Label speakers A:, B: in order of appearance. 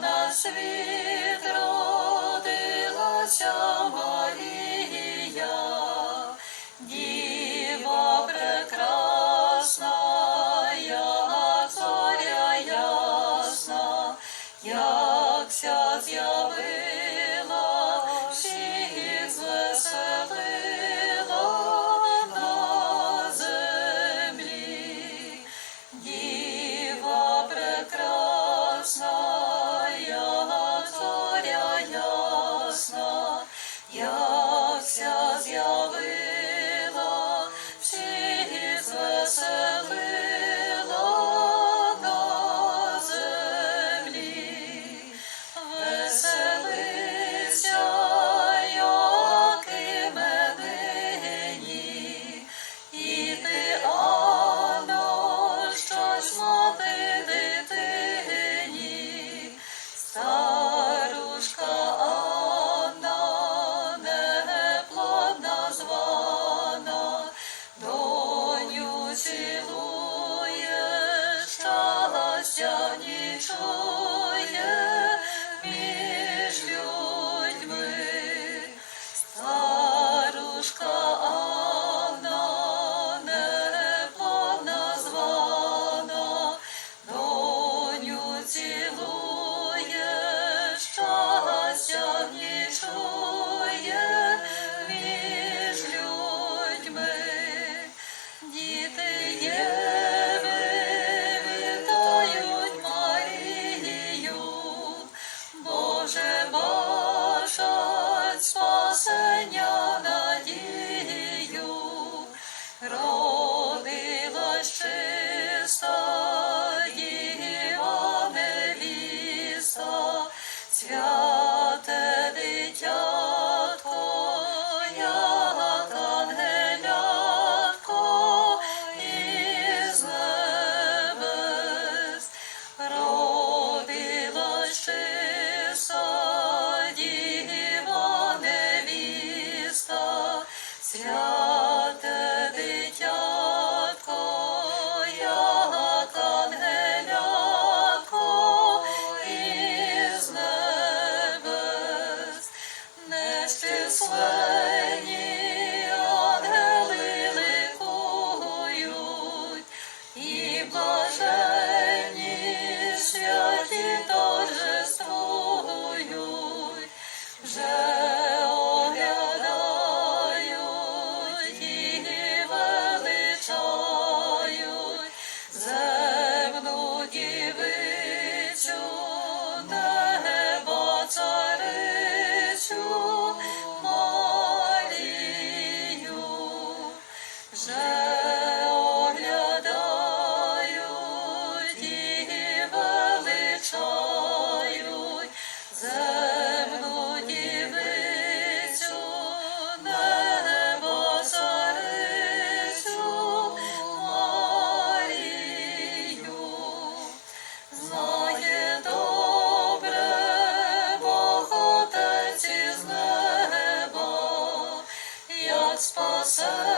A: Назареті this way. sun.